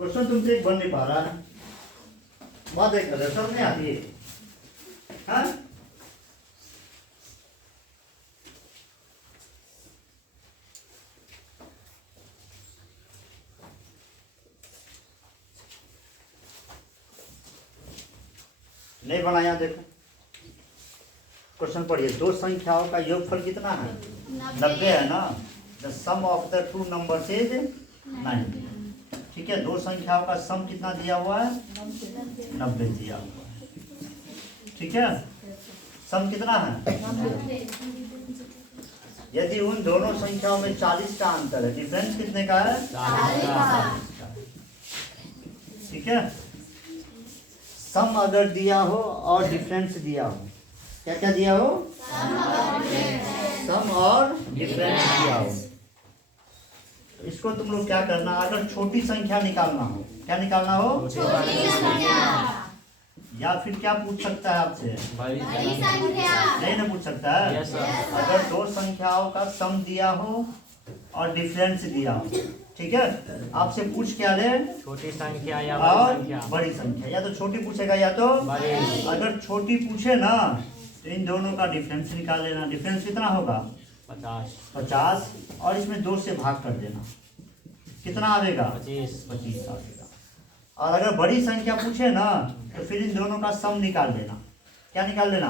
Question तुमसे एक बन नहीं पा रहा है, बात एक कर रहे समझ नहीं आती है। हाँ नहीं बनाया, देखो क्वेश्चन पढ़िए। दो संख्याओं का योगफल कितना है? 90 है ना। The sum of the two numbers is 90। ठीक है, दो संख्याओं का सम कितना दिया हुआ है? 90 दिया हुआ है। ठीक है, सम कितना है? यदि उन दोनों संख्याओं में 40 का अंतर है, डिफरेंस कितने का है? 40 का। ठीक है, सम अगर दिया हो और डिफरेंस दिया हो, क्या क्या दिया हो? सम और डिफरेंस दिया हो, इसको तुम लोग क्या करना, अगर छोटी संख्या निकालना हो, क्या निकालना हो? छोटी संख्या। या फिर क्या पूछ सकता है आपसे? बड़ी संख्या। नहीं ना पूछ सकता है। अगर दो संख्याओं का सम दिया हो और डिफरेंस दिया हो, ठीक है, आपसे पूछ क्या ले? छोटी संख्या या बड़ी संख्या। या तो छोटी पूछेगा या तो बड़ी। अगर छोटी पूछे ना तो इन दोनों का डिफरेंस निकाल लेना। डिफरेंस कितना होगा? 50। और इसमें 2 से भाग कर देना, कितना आएगा? 25 आएगा। और अगर बड़ी संख्या पूछे ना तो फिर इन दोनों का सम निकाल लेना। क्या निकाल लेना?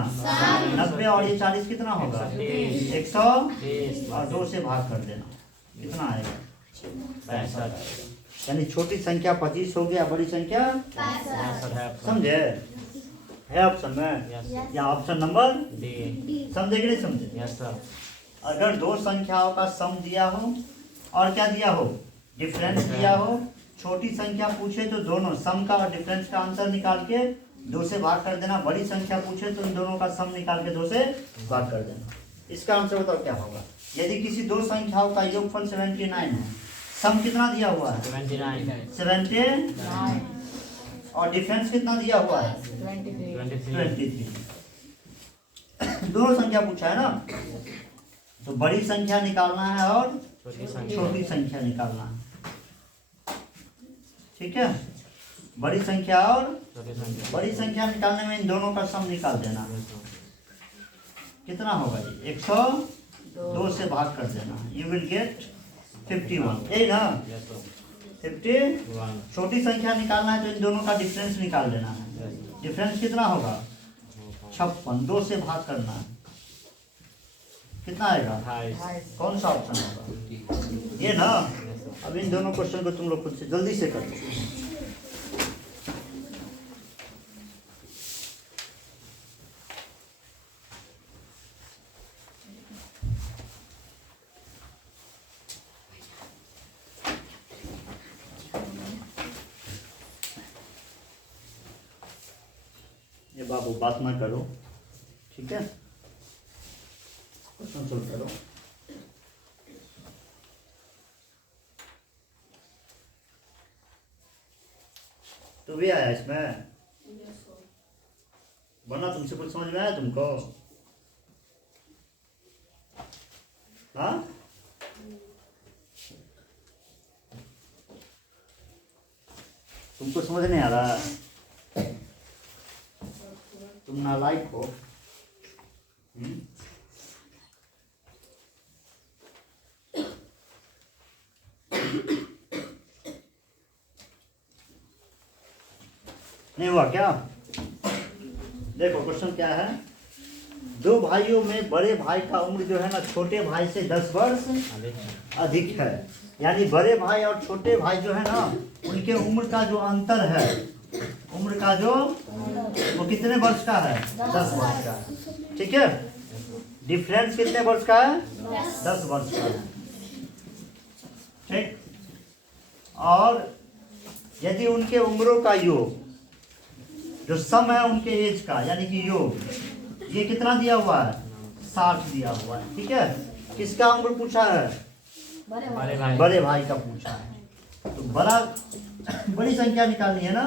90 और ये 40 कितना होगा? 100 और 2 से भाग कर देना, कितना आएगा? 65। यानी छोटी संख्या 25 हो गया, बड़ी संख्या 65। समझे? है ऑप्शन में या ऑप्शन नंबर डी? समझे कि नहीं समझे? Yes sir. अगर दो संख्याओं का सम दिया हो और क्या दिया हो? डिफरेंस दिया हो, छोटी संख्या पूछे तो दोनों सम का और डिफरेंस का आंसर निकाल के 2 से भाग कर देना। बड़ी संख्या पूछे तो इन दोनों का सम निकाल के 2 से भाग कर देना। इसका आंसर बताओ क्या होगा? यदि किसी दो संख्याओं का योगफल 79 है, सम कितना दिया हुआ है? 79 और डिफरेंस कितना दिया हुआ है? 23। दोनों संख्या पूछा है ना, तो बड़ी संख्या निकालना है और छोटी संख्या निकालना है। ठीक है, बड़ी संख्या और बड़ी संख्या निकालने में इन दोनों का सम निकाल देना है। कितना होगा ये? 102 से भाग कर देना, यू विल गेट 51। यही ना? 50। छोटी संख्या निकालना है तो इन दोनों का डिफरेंस निकाल देना है। डिफरेंस कितना होगा? 56। 2 से भाग करना है, कितना आएगा? कौन सा ऑप्शन होगा? ये ना। अब इन दोनों क्वेश्चन को तुम लोग खुद से जल्दी से कर लो। ये बाबू बात ना करो, ठीक है, क्वेश्चन सोल्व करो। तो भी आया इसमें, वरना तुमसे कुछ समझ में आया तुमको? हाँ, तुमको समझ नहीं आ रहा? तुम नालायक हो। नहीं हुआ क्या? देखो क्वेश्चन क्या है। दो भाइयों में बड़े भाई का उम्र जो है ना छोटे भाई से 10 वर्ष अधिक है। यानी बड़े भाई और छोटे भाई जो है ना उनके उम्र का जो अंतर है, उम्र का जो वो कितने वर्ष का है? 10 वर्ष का है। ठीक है, डिफरेंस कितने वर्ष का है? 10 वर्ष का है। ठीक, और यदि उनके उम्रों का योग जो सम है उनके एज का, यानी कि योग, ये कितना दिया हुआ है? 60 दिया हुआ है। ठीक है, किसका उम्र पूछा है? बड़े भाई का पूछा है। तो बड़ी संख्या निकालनी है ना,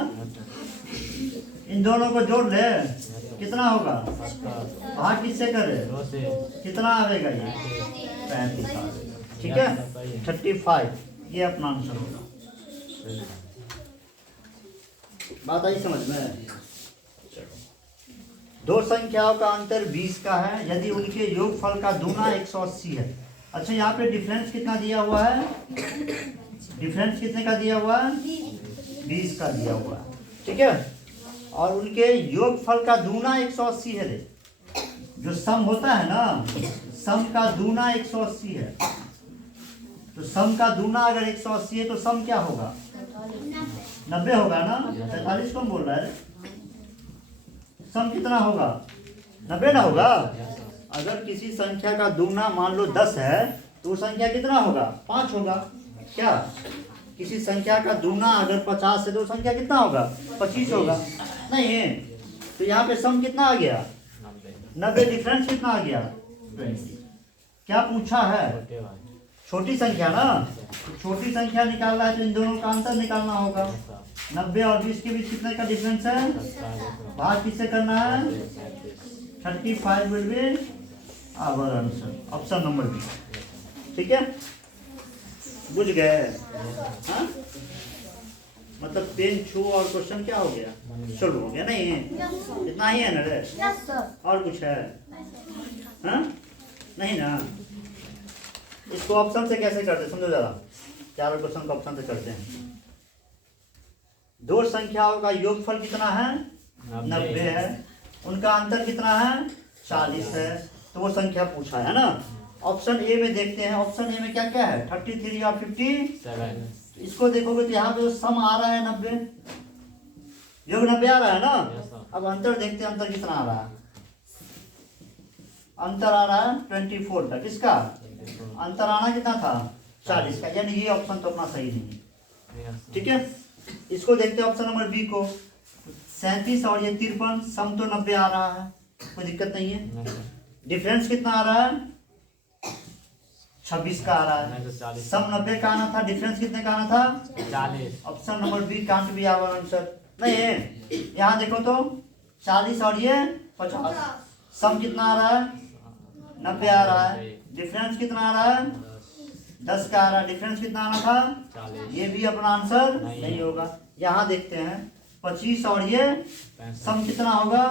इन दोनों को जोड़ ले, कितना होगा? भाग किससे करे? कितना आएगा ये? 35 आएगा। ठीक है, 35 ये अपना आंसर होगा। बात आई समझ में? दो संख्याओं का अंतर 20 का है यदि उनके योगफल का दूना 180 है। अच्छा, यहाँ पे डिफरेंस कितना दिया हुआ है? डिफरेंस कितने का दिया हुआ है? 20 का दिया हुआ है, ठीक है। और उनके योगफल का दूना 180 है। रे जो सम होता है ना, सम का दूना 180 है। तो सम का दूना अगर 180 है तो सम क्या होगा? 90 होगा ना। 43 कौन बोल रहा है? सम कितना होगा? 90 ना होगा। अगर किसी संख्या का दूना मान लो 10 है तो वो संख्या कितना होगा? 5 होगा। क्या किसी संख्या का दूना अगर 50 है तो संख्या कितना होगा? 25 होगा। नहीं है तो यहाँ पे सम कितना आ गया? 90। डिफरेंस कितना आ गया? 20। क्या पूछा है? छोटी संख्या ना। तो छोटी संख्या निकालना है तो इन दोनों का अंतर निकालना होगा। 90 और 20 के बीच कितने का डिफरेंस है? भाग किससे करना है? 35 will be our answer, option number B. ठीक है, बुझ गए? हाँ, मतलब पेन छू और क्वेश्चन क्या हो गया? शुरू हो गया। नहीं है इतना ही है ना रे? और कुछ है? हाँ नहीं ना। इसको ऑप्शन से कैसे करते समझो जरा। चारों क्वेश्चन को ऑप्शन से करते हैं। दो संख्याओं का योगफल कितना है? 90 है। उनका अंतर कितना है? 40 है। तो वो संख्या पूछा है ना। ऑप्शन ए में देखते हैं। ऑप्शन ए में क्या क्या है? 33 और 57। इसको देखोगे तो यहाँ पे सम आ रहा है 90, योग 90 आ रहा है ना। अब अंतर देखते हैं, अंतर कितना आ रहा है? अंतर आ रहा है 24 का। किसका अंतर आना कितना था? 40 का। यानी ये ऑप्शन तो अपना सही नहीं है। ठीक है, इसको देखते हैं ऑप्शन नंबर बी को। 37 और ये 53, सम तो 90 आ रहा है, कोई दिक्कत नहीं है। डिफरेंस कितना आ रहा है? 26 का आ रहा है। सम 90 का आना था, डिफरेंस कितने का आना था? 40। Option number B can't be our answer. नहीं है, यहाँ देखो तो 40 और ये 50, सम कितना आ रहा है? 90 आ रहा है। डिफरेंस कितना आ रहा है? 10 का आ रहा है। डिफरेंस कितना आना था? 40। ये भी अपना आंसर नहीं होगा। यहाँ देखते हैं 25 और ये सम कितना होगा?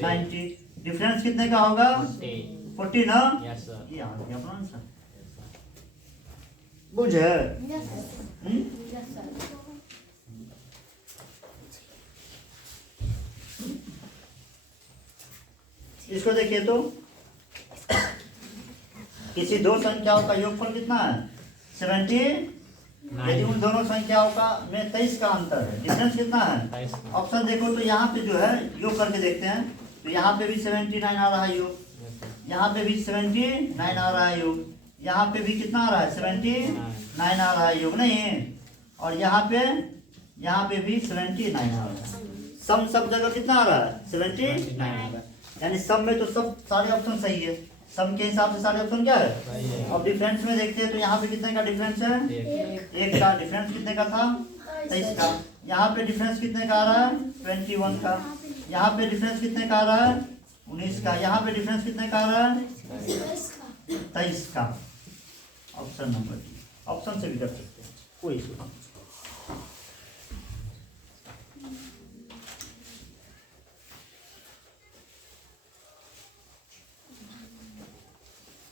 90। डिफरेंस कितने का होगा? 40 ना। ये आ गया अपना आंसर। बुझे? इसको देखिए तो किसी दो संख्याओं का योगफल कितना है? 70। यदि उन दोनों संख्याओं का में 23 का अंतर है, डिफरेंस कितना है? ऑप्शन देखो तो यहाँ पे जो है योग करके देखते हैं तो यहाँ पे भी 79 आ रहा है योग, यहाँ पे भी 79 आ रहा है योग, यहाँ पे भी कितना आ रहा है? 79 आ रहा है योग। नहीं है, और यहाँ पे भी 79 आ रहा है। सम सब जगह कितना आ रहा है? 79 आ रहा है। यानी सम में तो सब सारे ऑप्शन सही है। सम के हिसाब से सारे ऑप्शन क्या है? अब डिफरेंस में देखते हैं तो यहाँ पे कितने का डिफरेंस है? एक का। डिफरेंस कितने का था? 23 का। यहाँ पे डिफरेंस कितने का आ रहा है? 21 का। यहाँ पे डिफरेंस कितने का आ रहा है? 19 का। यहाँ पे डिफरेंस कितने का आ रहा है? 23 का। Option number D. ऑप्शन से भी कर सकते हैं, कोई इशू नहीं।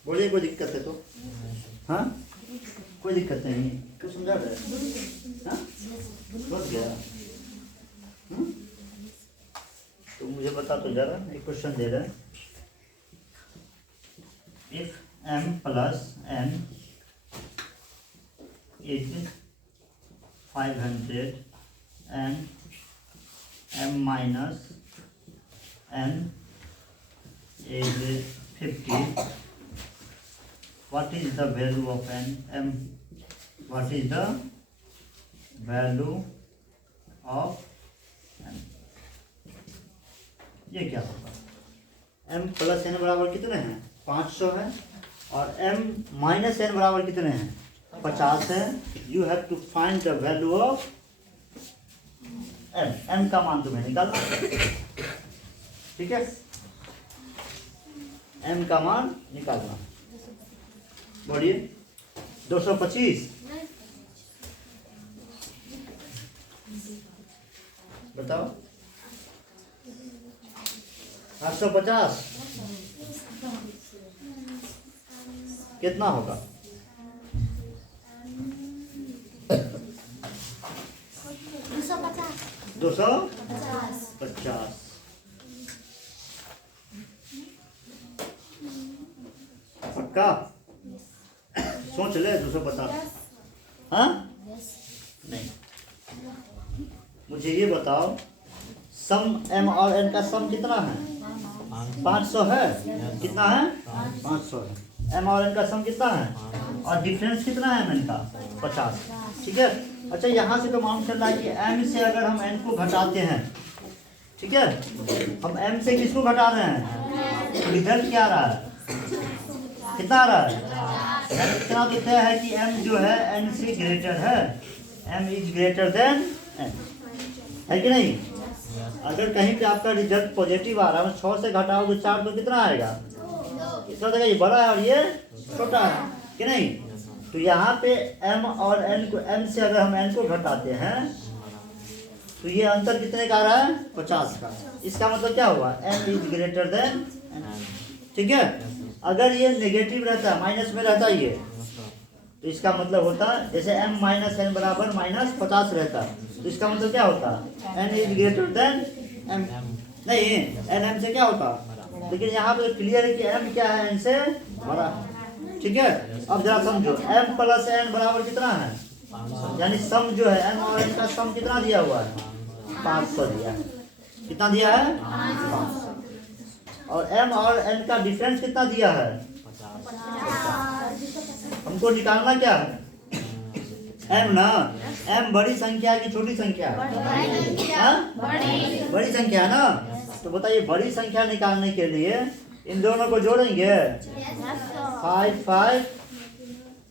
बोलिए, कोई दिक्कत है तो? हाँ, कोई दिक्कत नहीं। क्यों समझा रहे? हाँ, बस गया। तो मुझे बता तो जरा, एक क्वेश्चन दे रहे हैं। If m plus n is 500 and m minus n is 50, what is the value of m? What is the value of m? ये क्या होगा? m प्लस n बराबर कितने हैं? 500 है। और m माइनस n बराबर कितने हैं? 50 है। You have to find the value of m। m का मान तुम्हें निकालना, ठीक है? m का मान निकालना। बोलिए। 225 बताओ 850 कितना होगा? 250 पक्का? सोच ले 250। हाँ नहीं, मुझे ये बताओ सम m और n का सम कितना है? 500 है। कितना है? 500 है। m और n का सम कितना है? और डिफरेंस कितना है m का? 50। ठीक है। अच्छा यहाँ से तो मालूम चल रहा है कि m से अगर हम n को घटाते हैं, ठीक है, हम m से किसको घटा रहे हैं? तो रिजल्ट क्या आ रहा है? कितना आ रहा है? इतना तो तय है कि m जो है n से ग्रेटर है, m is greater than n, है कि नहीं? अगर कहीं पे आपका रिजल्ट पॉजिटिव आ रहा है, 6 से घटाओगे 4 तो कितना आएगा? इसका देखा ये बड़ा है और ये छोटा है कि नहीं? तो यहाँ पे m और n को, m से अगर हम n को घटाते हैं तो ये अंतर कितने का आ रहा है? 50 का। इसका मतलब क्या हुआ? m is greater than n। ठीक है। अगर ये नेगेटिव रहता है, माइनस में रहता ये, तो इसका मतलब होता जैसे m माइनस n बराबर माइनस 50 रहता, तो इसका मतलब क्या होता? n is greater than m। नहीं, n m से क्या होता? लेकिन यहाँ पे क्लियर है कि m क्या है? n से बड़ा है। ठीक है। अब जरा समझो, m प्लस n बराबर कितना है? यानी सम जो है m और n का सम कितना दिया हुआ है? 500 दिया है। कितना दिया है? 500। और m और n का डिफरेंस कितना दिया है? हमको निकालना क्या है? m ना। m बड़ी संख्या है कि छोटी संख्या है? बड़ी संख्या है ना। तो बताइए बड़ी संख्या निकालने के लिए इन दोनों को जोड़ेंगे, 5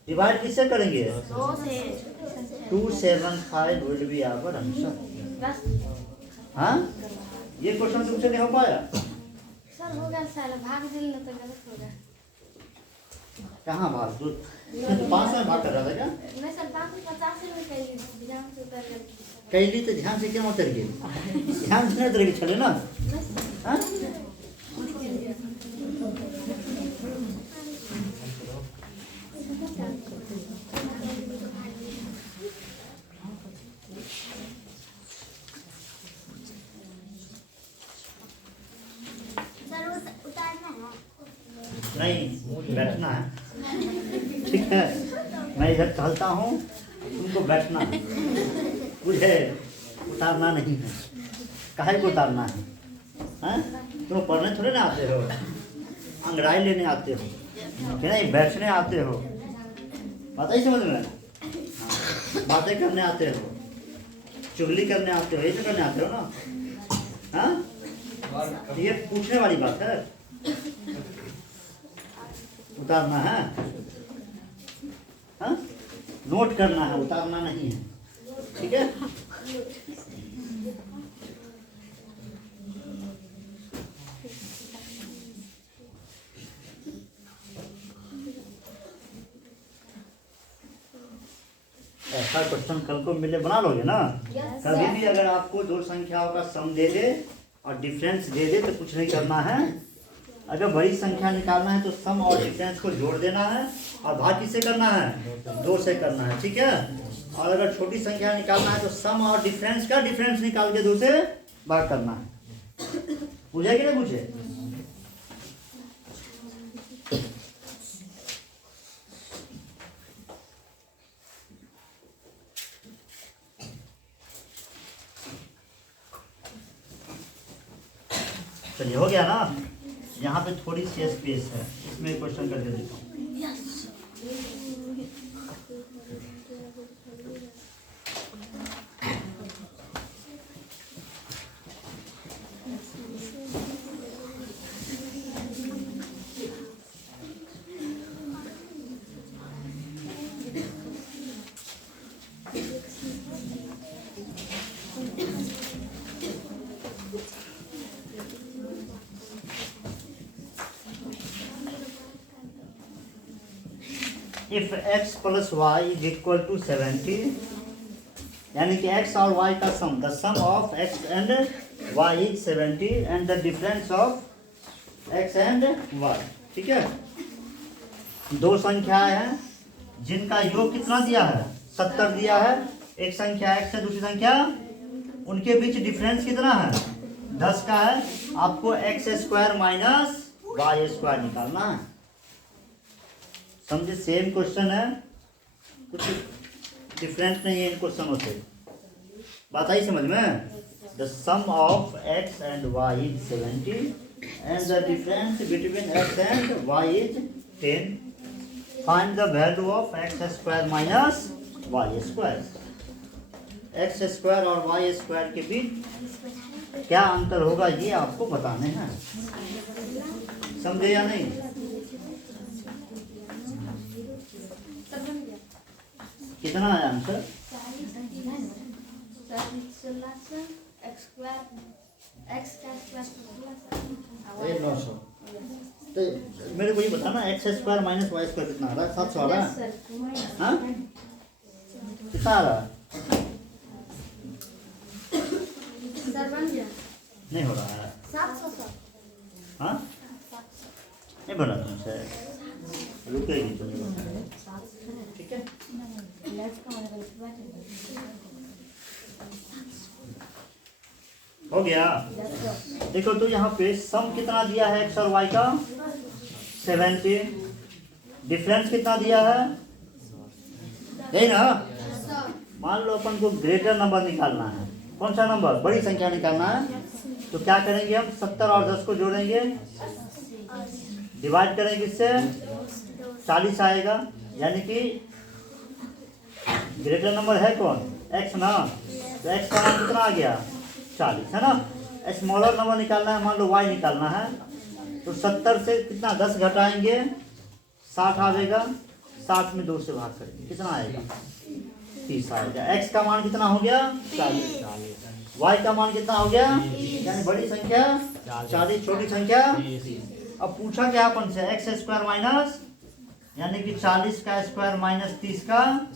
डिवाइड किससे करेंगे? 275 विल बी आवर आंसर। हाँ, ये क्वेश्चन तुमसे नहीं हो पाया? सर होगा साला भाग दिल तो गलत होगा। कहाँ भाग? तो 5 में भाग कर रहा था क्या? मैं सर 550 में कैली ध्यान से उतर गई। कैली तो ध्यान से क्यों उतर गई? ध्यान से नहीं उतरेगी, चले ना। हाँ? नहीं, बैठना है। ठीक है, मैं इधर चलता हूँ, तुमको बैठना है, मुझे उतारना नहीं है। काहे को उतारना है? हैं? तुम पढ़ने थोड़े ना आते हो, अंगड़ाई लेने आते हो कि नहीं? बैठने आते हो। बात ही समझ में? हाँ, बातें करने आते हो, चुगली करने आते हो, ये तो करने आते हो ना। हाँ, ये पूछने वाली बात है। उतारना है, हाँ? नोट करना है, उतारना नहीं है। ठीक है। ऐसा क्वेश्चन कल को मिले बना लोगे ना? कभी भी अगर आपको दो संख्याओं का सम दे दे और डिफरेंस दे दे तो कुछ नहीं करना है। अगर बड़ी संख्या निकालना है तो सम और डिफरेंस को जोड़ देना है और भाग किससे करना है? 2 से करना है। ठीक है। और अगर छोटी संख्या निकालना है तो सम और डिफरेंस का डिफरेंस निकाल के 2 से भाग करना है। पूछे कि नहीं पूछे? चलिए, हो गया ना। यहाँ पे थोड़ी सी स्पेस है, इसमें क्वेश्चन करके देता हूँ। If x plus y is equal to 70, यानी कि x और y का sum, the sum of x and y is 70 and the difference of x and y। ठीक है, दो संख्याएं हैं जिनका योग कितना दिया है, 70 दिया है। एक संख्या x है, दूसरी संख्या, उनके बीच डिफरेंस कितना है, 10 का है। आपको x square minus y square निकालना है। समझे, सेम क्वेश्चन है, कुछ डिफरेंस नहीं है इन क्वेश्चनों से। बात आई समझ में? The sum of x and y is 70 and the difference between x and y is 10। Find the value of x square minus y square. x square और y स्क्वायर के बीच क्या अंतर होगा ये आपको बताने हैं। समझे या नहीं? कितना है आंसर? ये 900। तो मेरे को ये बताना, x square minus y square कितना आ रहा है? 700 आ रहा है? हाँ, कितना आ रहा है? नहीं हो रहा है। हाँ, नहीं बना तुमसे, रुकेगी तो नहीं बना। ठीक है, हो गया। देखो तो यहाँ पे सम कितना दिया है एक्स और वाई का, 70। डिफरेंस कितना दिया है, यही ना? मान लो अपन को ग्रेटर नंबर निकालना है। कौन सा नंबर? बड़ी संख्या निकालना है। तो क्या करेंगे हम, 70 और 10 को जोड़ेंगे, डिवाइड करेंगे, इससे 40 आएगा। यानी कि ग्रेटर नंबर है कौन, x ना। तो x का मान कितना आ गया, 40 है ना। स्मॉलर नंबर निकालना है, मान लो y निकालना है। तो 70 से कितना 10 घटाएंगे, 60 आएगा। 60 में 2 से भाग करेंगे, कितना आएगा, 30 आएगा। x का मान कितना हो गया, 40। y का मान कितना हो गया, यानी बड़ी संख्या 40, छोटी संख्या। अब पूछा क्या अपन से, एक्स स्क्वायर माइनस, यानी कि 40 का स्क्वायर माइनस 30 का।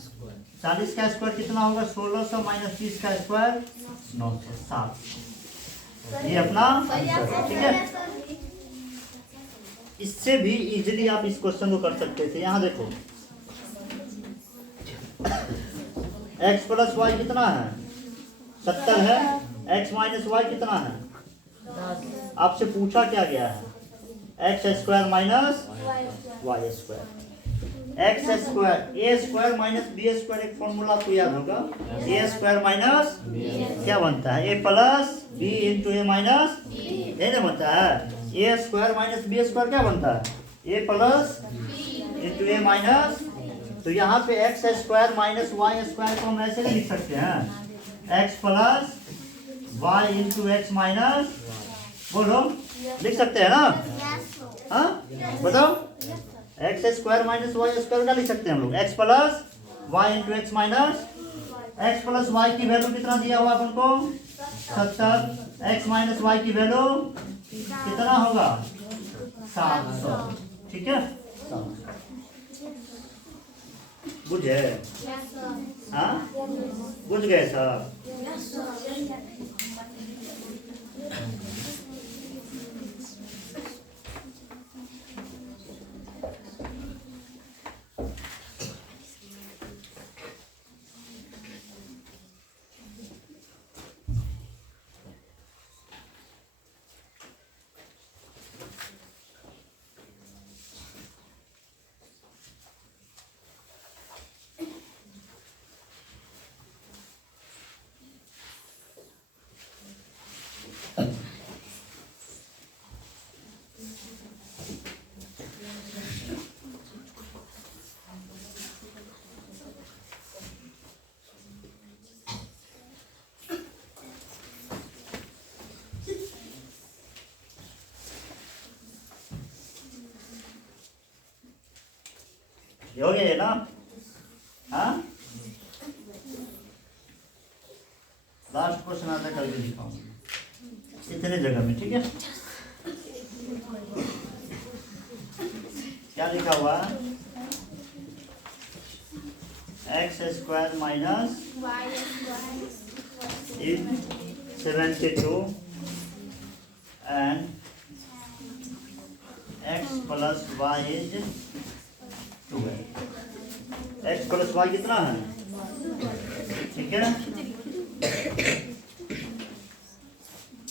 40 का स्क्वायर कितना होगा, 1600 माइनस 30 का स्क्वायर 907। ये अपना आंसर है। ठीक है, इससे भी इजीली आप इस क्वेश्चन को कर सकते थे। यहाँ देखो, x प्लस वाई कितना है, 70 है। x माइनस वाई कितना है, आपसे पूछा क्या गया है, x square minus y square. X square, a square minus b square, एक फॉर्मूला आपको याद होगा, ए स्क्वायर माइनस क्या बनता है, a plus b into a minus, ये ना बनता है। A square minus b square क्या बनता है, a plus into a minus. तो यहाँ पे x square minus y square को हम ऐसे नहीं लिख सकते हैं, x plus y into x minus, बोलो लिख सकते हैं ना? हाँ बताओ, x square minus y square का लिख सकते हैं हम लोग, x plus y into x minus. X plus y की वैल्यू कितना दिया हुआ अपन को, 70। एक्स माइनस वाई की वैल्यू कितना होगा, 700। ठीक है, बुझे? हाँ, बुझ गए सब? ये हो गया ये ना? हाँ, लास्ट क्वेश्चन आता है, करके दिखाऊंगा इतने जगह में। ठीक है, क्या लिखा हुआ है, x square minus is 72 and x plus y is 12। X plus y कितना है? ठीक है,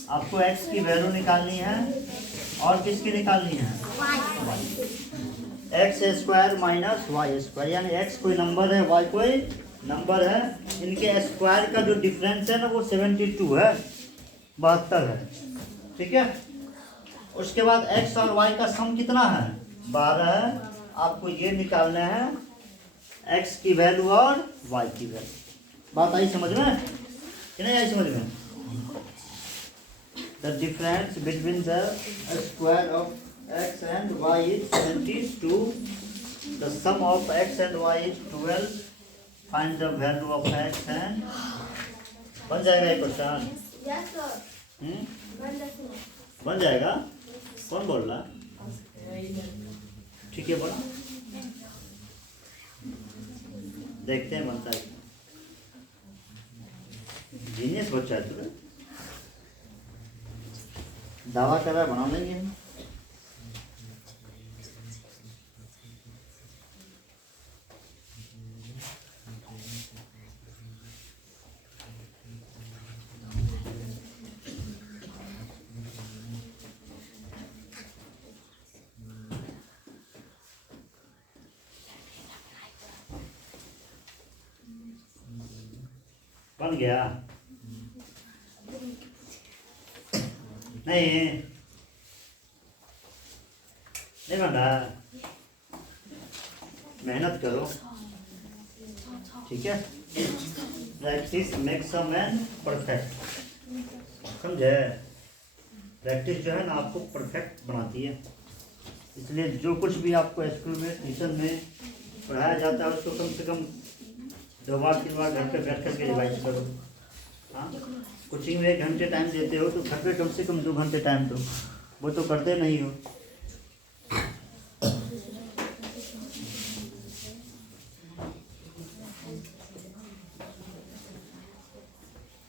आपको एक्स की वैल्यू निकालनी है और किसकी निकालनी है? X square minus y square, यानी एक्स कोई नंबर है, वाई कोई नंबर है, इनके स्क्वायर का जो डिफरेंस है ना वो 72 है, 72 है। ठीक है, उसके बाद एक्स और वाई का सम कितना है? 12 है। आपको ये निकालना है एक्स की वैल्यू और वाई की वैल्यू। बात आई समझ में कि नहीं आई समझ में? The difference between the square of x and y is 72. The sum of x and y is 12. Find the value of x and बन जाएगा ये क्वेश्चन? यस सर, बन जाएगा? कौन बोल रहा? ठीक है, बोला, देखते हैं बनता है। जीनियस बच्चा है तू, दावा कर रहा है बना लेंगे हम। बन गया? नहीं बन रहा, मेहनत करो। ठीक है, practice makes a man perfect, समझे? प्रैक्टिस जो है ना आपको परफेक्ट बनाती है, इसलिए जो कुछ भी आपको स्कूल में ट्यूशन में पढ़ाया जाता है उसको कम से कम 2 बार 3 बार घर पे बैठ कर के रिवाइज करो। हाँ, कोचिंग में 1 घंटे टाइम देते हो तो घर पे कम से कम 2 घंटे टाइम दो, वो तो करते नहीं हो।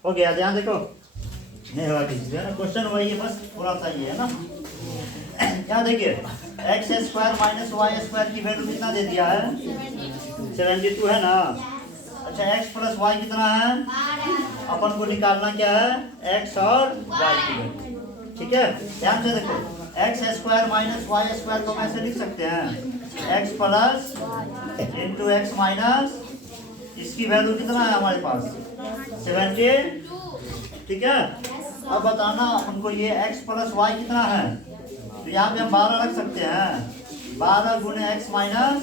हो गया, ध्यान देखो, नहीं हुआ किसी से ना, क्वेश्चन वही है, बस थोड़ा सा ये है ना। क्या देखिए, x square minus y square की वैल्यू कितना दे दिया है? 72 है ना। अच्छा, एक्स प्लस वाई कितना है? अपन को निकालना क्या है? एक्स और वाई की वैल्यू। ठीक है, ध्यान से देखो, x square minus y square को कैसे लिख सकते हैं? X plus into x minus, इसकी वैल्यू कितना है हमारे पास? 70। ठीक है, अब बताना हमको ये x प्लस वाई कितना है? तो यहाँ पे हम 12 रख सकते हैं। 12 गुने एक्स माइनस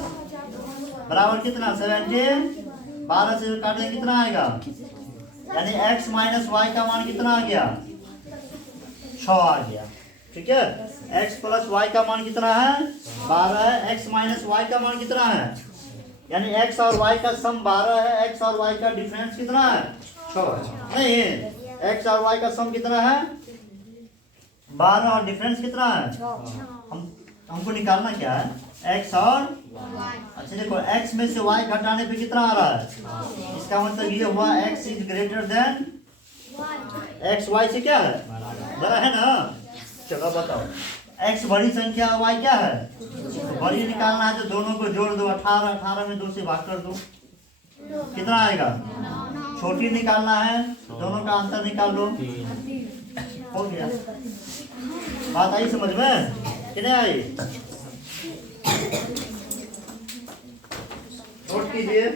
बराबर कितना? 70। 12 से काटें कितना आएगा? यानी x माइनस वाई का मान कितना आ गया? 6 आ गया। ठीक है, x प्लस वाई का मान कितना है? 12 है। x माइनस वाई का मान कितना है? यानी x और y का सम 12 है, x और y का डिफरेंस कितना है? 6 है। नहीं, x और y का सम कितना है? 12 और डिफरेंस कितना है? हमको निकालना क्या है? x और अच्छा देखो, x में से y घटाने पे कितना आ रहा है? इसका मतलब ये हुआ x is greater than x y से क्या है? बड़ा है ना। चलो बताओ, x बड़ी संख्या, y क्या है? बड़ी निकालना है तो दोनों को जोड़ दो, 18, 18 में 2 से भाग कर दो, कितना आएगा? छोटी निकालना है, दोनों का अंतर निकाल लो, हो गया। बात आई समझ में कि नहीं आई? नोट कीजिए।